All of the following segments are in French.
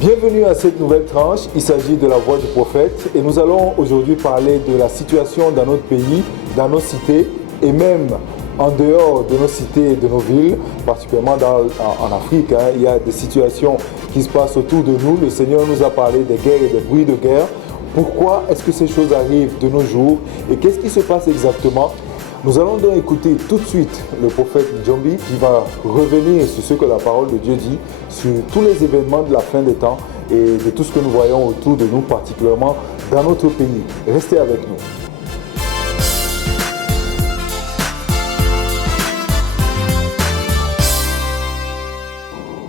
Bienvenue à cette nouvelle tranche, il s'agit de la voix du prophète et nous allons aujourd'hui parler de la situation dans notre pays, dans nos cités et même en dehors de nos cités et de nos villes, particulièrement en Afrique. Il y a des situations qui se passent autour de nous. Le Seigneur nous a parlé des guerres et des bruits de guerre. Pourquoi est-ce que ces choses arrivent de nos jours et qu'est-ce qui se passe exactement? Nous allons donc écouter tout de suite le prophète Njombi qui va revenir sur ce que la parole de Dieu dit, sur tous les événements de la fin des temps et de tout ce que nous voyons autour de nous, particulièrement dans notre pays. Restez avec nous.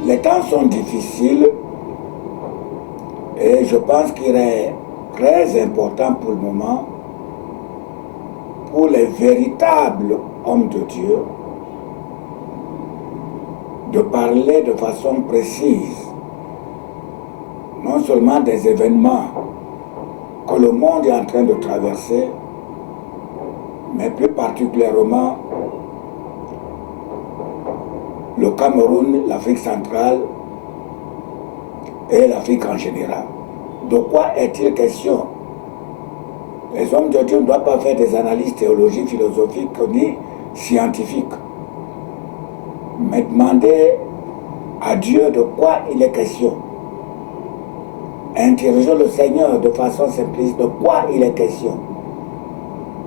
Les temps sont difficiles et je pense qu'il est très important pour le moment pour les véritables hommes de Dieu de parler de façon précise, non seulement des événements que le monde est en train de traverser, mais plus particulièrement le Cameroun, l'Afrique centrale et l'Afrique en général. De quoi est-il question? Les hommes de Dieu ne doivent pas faire des analyses théologiques, philosophiques ni scientifiques, mais demander à Dieu de quoi il est question. Interrogeons le Seigneur de façon simpliste de quoi il est question.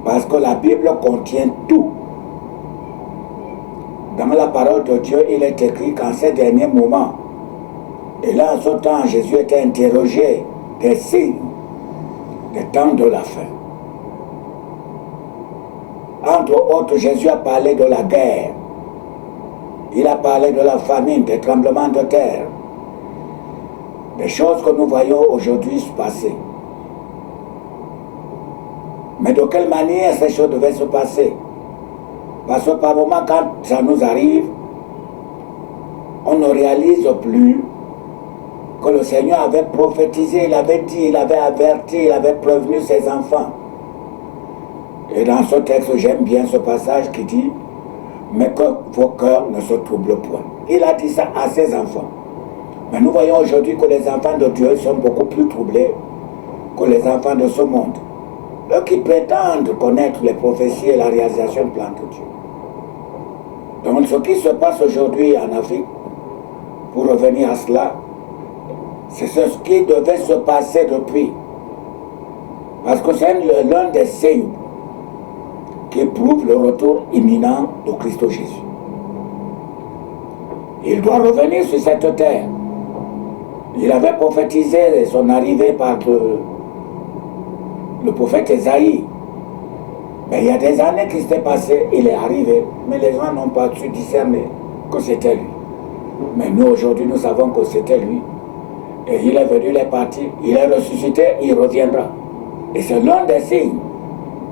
Parce que la Bible contient tout. Dans la parole de Dieu, il est écrit qu'en ces derniers moments, et là en ce temps, Jésus était interrogé des signes des temps de la fin. Entre autres, Jésus a parlé de la guerre. Il a parlé de la famine, des tremblements de terre. Des choses que nous voyons aujourd'hui se passer. Mais de quelle manière ces choses devaient se passer? Parce que par moment, quand ça nous arrive, on ne réalise plus que le Seigneur avait prophétisé, il avait dit, il avait averti, il avait prévenu ses enfants. Et dans ce texte, j'aime bien ce passage qui dit « Mais que vos cœurs ne se troublent point ». Il a dit ça à ses enfants. Mais nous voyons aujourd'hui que les enfants de Dieu sont beaucoup plus troublés que les enfants de ce monde. Eux qui prétendent connaître les prophéties et la réalisation du plan de Dieu. Donc ce qui se passe aujourd'hui en Afrique, pour revenir à cela, c'est ce qui devait se passer depuis. Parce que c'est l'un des signes qui prouve le retour imminent de Christ Jésus. Il doit revenir sur cette terre. Il avait prophétisé son arrivée par le prophète Esaïe. Mais il y a des années qui s'étaient passées, il est arrivé, mais les gens n'ont pas su discerner que c'était lui. Mais nous, aujourd'hui, nous savons que c'était lui. Et il est venu, il est parti, il est ressuscité, il reviendra. Et c'est l'un des signes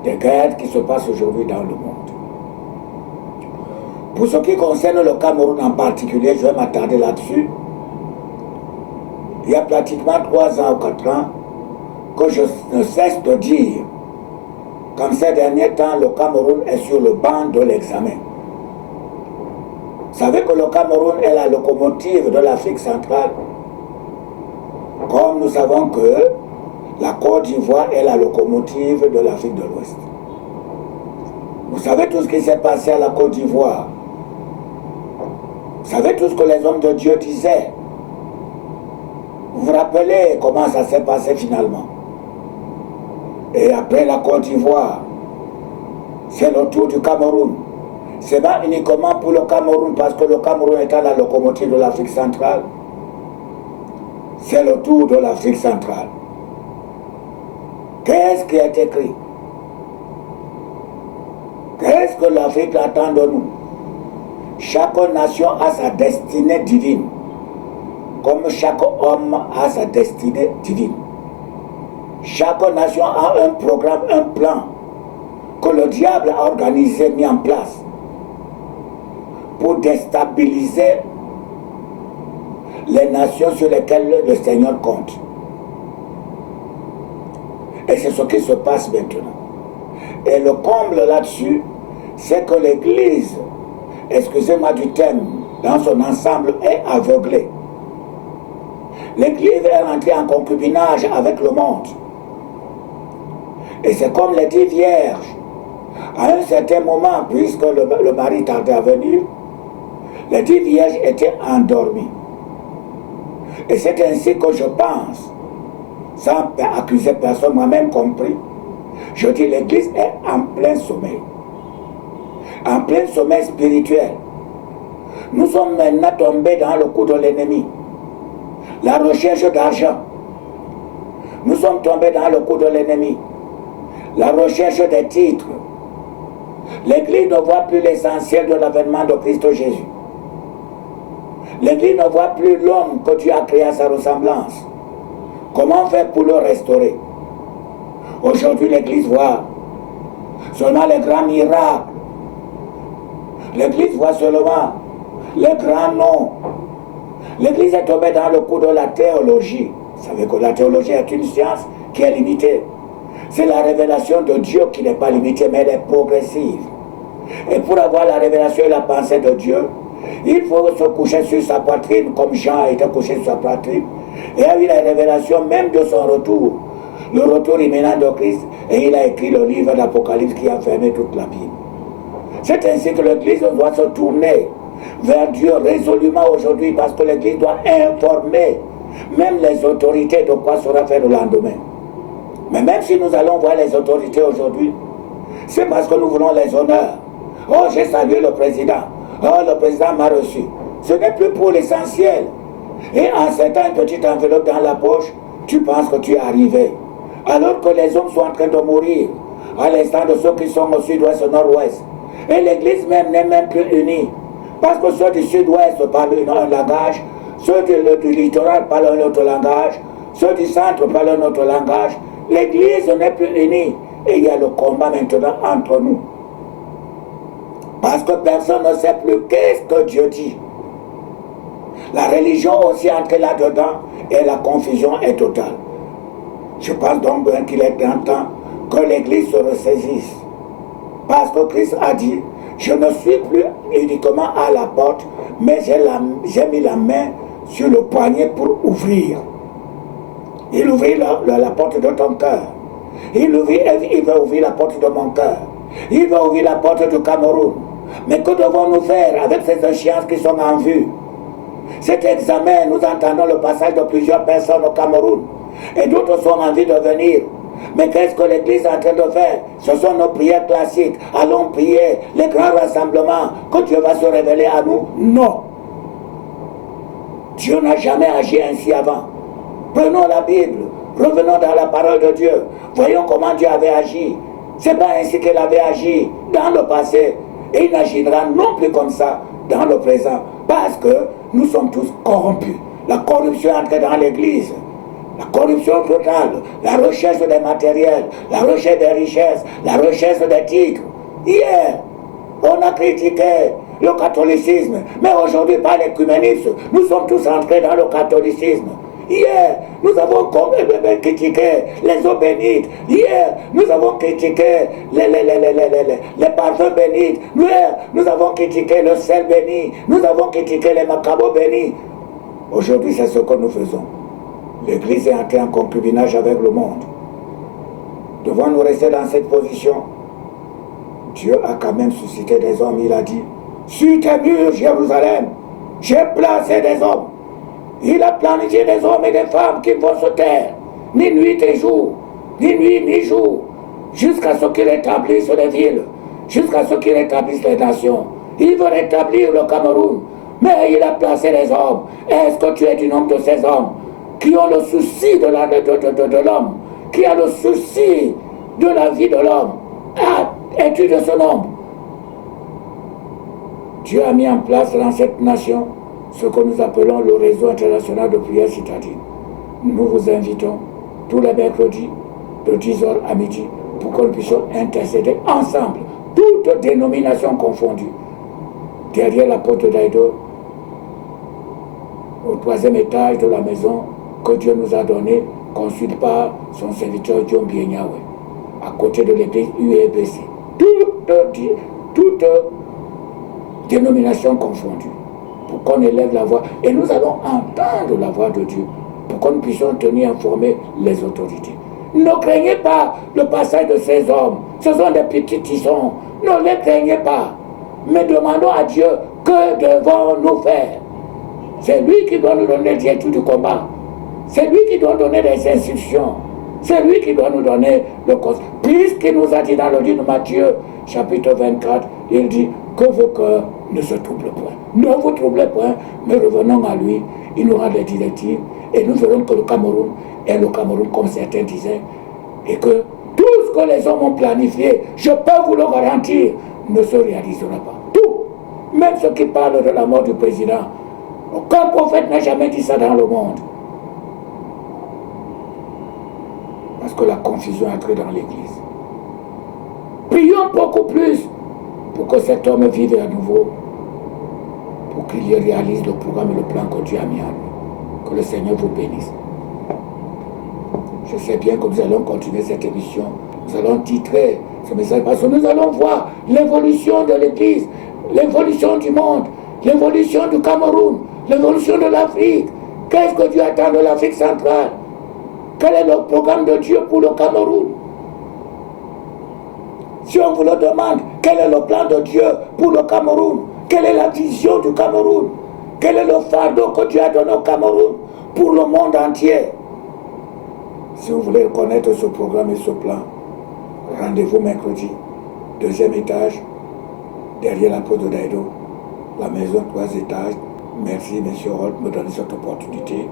des guerres qui se passent aujourd'hui dans le monde. Pour ce qui concerne le Cameroun en particulier, je vais m'attarder là-dessus. Il y a pratiquement 3 ans ou 4 ans que je ne cesse de dire qu'en ces derniers temps, le Cameroun est sur le banc de l'examen. Vous savez que le Cameroun est la locomotive de l'Afrique centrale, comme nous savons que la Côte d'Ivoire est la locomotive de l'Afrique de l'Ouest. Vous savez tout ce qui s'est passé à la Côte d'Ivoire. Vous savez tout ce que les hommes de Dieu disaient. Vous vous rappelez comment ça s'est passé finalement. Et après la Côte d'Ivoire, c'est le tour du Cameroun. Ce n'est pas uniquement pour le Cameroun, parce que le Cameroun étant la locomotive de l'Afrique centrale, c'est le tour de l'Afrique centrale. Qu'est-ce qui est écrit? Qu'est-ce que l'Afrique attend de nous? Chaque nation a sa destinée divine, comme chaque homme a sa destinée divine. Chaque nation a un programme, un plan que le diable a organisé, mis en place pour déstabiliser les nations sur lesquelles le Seigneur compte. Et c'est ce qui se passe maintenant. Et le comble là-dessus, c'est que l'Église, excusez-moi du terme, dans son ensemble, est aveuglée. L'Église est rentrée en concubinage avec le monde. Et c'est comme les 10 vierges. À un certain moment, puisque le mari tardait à venir, les 10 vierges étaient endormies. Et c'est ainsi que je pense, sans accuser personne, moi-même compris, je dis l'Église est en plein sommeil. En plein sommeil spirituel. Nous sommes maintenant tombés dans le coup de l'ennemi. La recherche d'argent. Nous sommes tombés dans le coup de l'ennemi. La recherche des titres. L'Église ne voit plus l'essentiel de l'avènement de Christ Jésus. L'Église ne voit plus l'homme que Dieu a créé à sa ressemblance. Comment faire pour le restaurer? Aujourd'hui, l'Église voit seulement les grands miracles. L'Église voit seulement les grands noms. L'Église est tombée dans le coup de la théologie. Vous savez que la théologie est une science qui est limitée. C'est la révélation de Dieu qui n'est pas limitée, mais elle est progressive. Et pour avoir la révélation et la pensée de Dieu, il faut se coucher sur sa poitrine, comme Jean a été couché sur sa poitrine, et a eu la révélation même de son retour, le retour imminent de Christ, et il a écrit le livre d'Apocalypse qui a fermé toute la Bible. C'est ainsi que l'Église doit se tourner vers Dieu résolument aujourd'hui, parce que l'Église doit informer même les autorités de quoi sera fait le lendemain. Mais même si nous allons voir les autorités aujourd'hui, c'est parce que nous voulons les honneurs. Oh, j'ai salué le président. Oh, le président m'a reçu. Ce n'est plus pour l'essentiel. Et en sentant une petite enveloppe dans la poche, tu penses que tu es arrivé. Alors que les hommes sont en train de mourir, à l'instant de ceux qui sont au sud-ouest, au nord-ouest. Et l'Église même n'est même plus unie. Parce que ceux du sud-ouest parlent un langage, ceux du littoral parlent un autre langage, ceux du centre parlent un autre langage. L'Église n'est plus unie. Et il y a le combat maintenant entre nous. Parce que personne ne sait plus qu'est-ce que Dieu dit. La religion aussi entre là-dedans et la confusion est totale. Je pense donc bien qu'il est grand temps que l'Église se ressaisisse. Parce que Christ a dit, je ne suis plus uniquement à la porte, mais j'ai mis la main sur le poignet pour ouvrir. Il ouvrit la porte de ton cœur. Il va ouvrir la porte de mon cœur. Il va ouvrir la porte du Cameroun. Mais que devons-nous faire avec ces échéances qui sont en vue? Cet examen, nous entendons le passage de plusieurs personnes au Cameroun. Et d'autres sont en envie de venir. Mais qu'est-ce que l'Église est en train de faire? Ce sont nos prières classiques. Allons prier, les grands rassemblements, que Dieu va se révéler à nous? Non. Dieu n'a jamais agi ainsi avant. Prenons la Bible, revenons dans la parole de Dieu. Voyons comment Dieu avait agi. C'est pas ainsi qu'il avait agi dans le passé. Et il n'agira non plus comme ça dans le présent. Parce que nous sommes tous corrompus. La corruption est entrée dans l'Église. La corruption totale, la recherche des matériels, la recherche des richesses, la recherche des titres. Hier, on a critiqué le catholicisme, mais aujourd'hui par l'écuménisme, nous sommes tous entrés dans le catholicisme. Hier, nous avons critiqué les eaux bénites. Hier, nous avons critiqué les parfums bénis. Hier, nous avons critiqué le sel béni. Nous avons critiqué les macabots bénis. Aujourd'hui, c'est ce que nous faisons. L'Église est entrée en concubinage avec le monde. Devons-nous rester dans cette position? Dieu a quand même suscité des hommes. Il a dit, sur tes murs, Jérusalem, j'ai placé des hommes. Il a planifié des hommes et des femmes qui vont se taire, ni nuit et jour, ni nuit ni jour, jusqu'à ce qu'il rétablisse les villes, jusqu'à ce qu'il rétablisse les nations. Il veut rétablir le Cameroun, mais il a placé les hommes. Est-ce que tu es du nombre de ces hommes qui ont le souci de l'homme, qui a le souci de la vie de l'homme? Es-tu de ce nombre? Dieu a mis en place dans cette nation ce que nous appelons le réseau international de prière citadine. Nous vous invitons tous les mercredis de 10h à midi pour que nous puissions intercéder ensemble, toutes dénominations confondues, derrière la porte d'Aïdo, au 3e étage de la maison que Dieu nous a donnée, construite par son serviteur John Bienyawe, à côté de l'église UEBC. Toutes dénominations confondues. pour qu'on élève la voix. Et nous allons entendre la voix de Dieu pour que nous puissions tenir informés les autorités. Ne craignez pas le passage de ces hommes. Ce sont des petits tissons. Ne les craignez pas. Mais demandons à Dieu, que devons-nous faire? C'est lui qui doit nous donner les directions du combat. C'est lui qui doit donner les instructions. C'est lui qui doit nous donner le conseil. Puisqu'il nous a dit dans le livre de Matthieu, chapitre 24, il dit que vos cœurs ne se troublent point. Ne vous troublez point, mais revenons à lui. Il nous rend des directives et nous verrons que le Cameroun est le Cameroun, comme certains disaient, et que tout ce que les hommes ont planifié, je peux vous le garantir, ne se réalisera pas. Tout. Même ceux qui parlent de la mort du président. Aucun prophète n'a jamais dit ça dans le monde. Parce que la confusion est entrée dans l'Église. Prions beaucoup plus pour que cet homme vive à nouveau, pour qu'il réalise le programme et le plan que Dieu a mis en lui. Que le Seigneur vous bénisse. Je sais bien que nous allons continuer cette émission. Nous allons titrer ce message parce que nous allons voir l'évolution de l'Église, l'évolution du monde, l'évolution du Cameroun, l'évolution de l'Afrique. Qu'est-ce que Dieu attend de l'Afrique centrale? Quel est le programme de Dieu pour le Cameroun? Si on vous le demande, quel est le plan de Dieu pour le Cameroun? Quelle est la vision du Cameroun? Quel est le fardeau que Dieu a donné au Cameroun pour le monde entier? Si vous voulez connaître ce programme et ce plan, rendez-vous mercredi, 2e étage, derrière la porte de Daïdo, la maison 3 étages. Merci, M. Holt, de me donner cette opportunité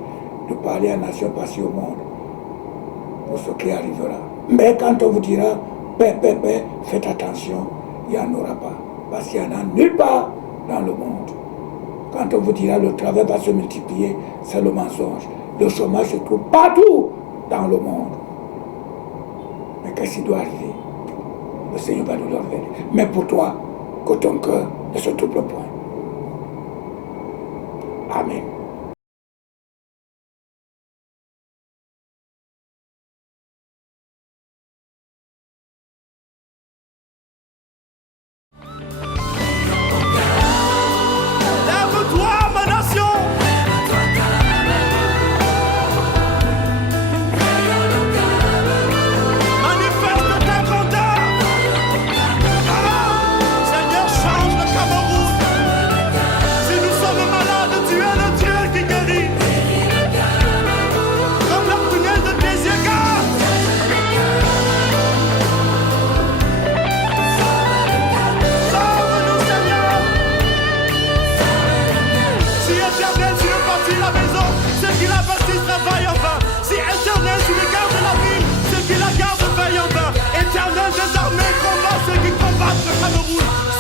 de parler à Nation passée au monde pour ce qui arrivera. Mais quand on vous dira, paix, faites attention, il n'y en aura pas. Parce qu'il n'y en a nulle part dans le monde. Quand on vous dira, le travail va se multiplier, c'est le mensonge. Le chômage se trouve partout dans le monde. Mais qu'est-ce qui doit arriver? Le Seigneur va nous le révéler. Mais pour toi, que ton cœur ne se trouble point. Amen.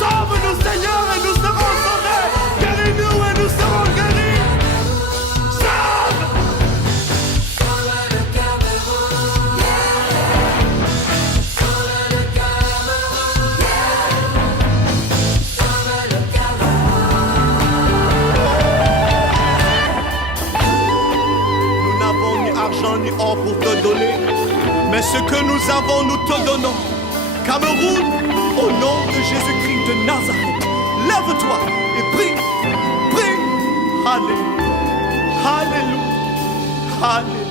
Sauve-nous, Seigneur, et nous serons sauvés. Guéris-nous et nous serons guéris. Sauve! Sauve le Cameroun. Sauve le Cameroun. Sauve le Cameroun. Nous n'avons ni argent ni or pour te donner, mais ce que nous avons, nous te donnons. Cameroun, au nom de Jésus-Christ de Nazareth, lève-toi et prie, prie. Alléluia, Alléluia, Alléluia.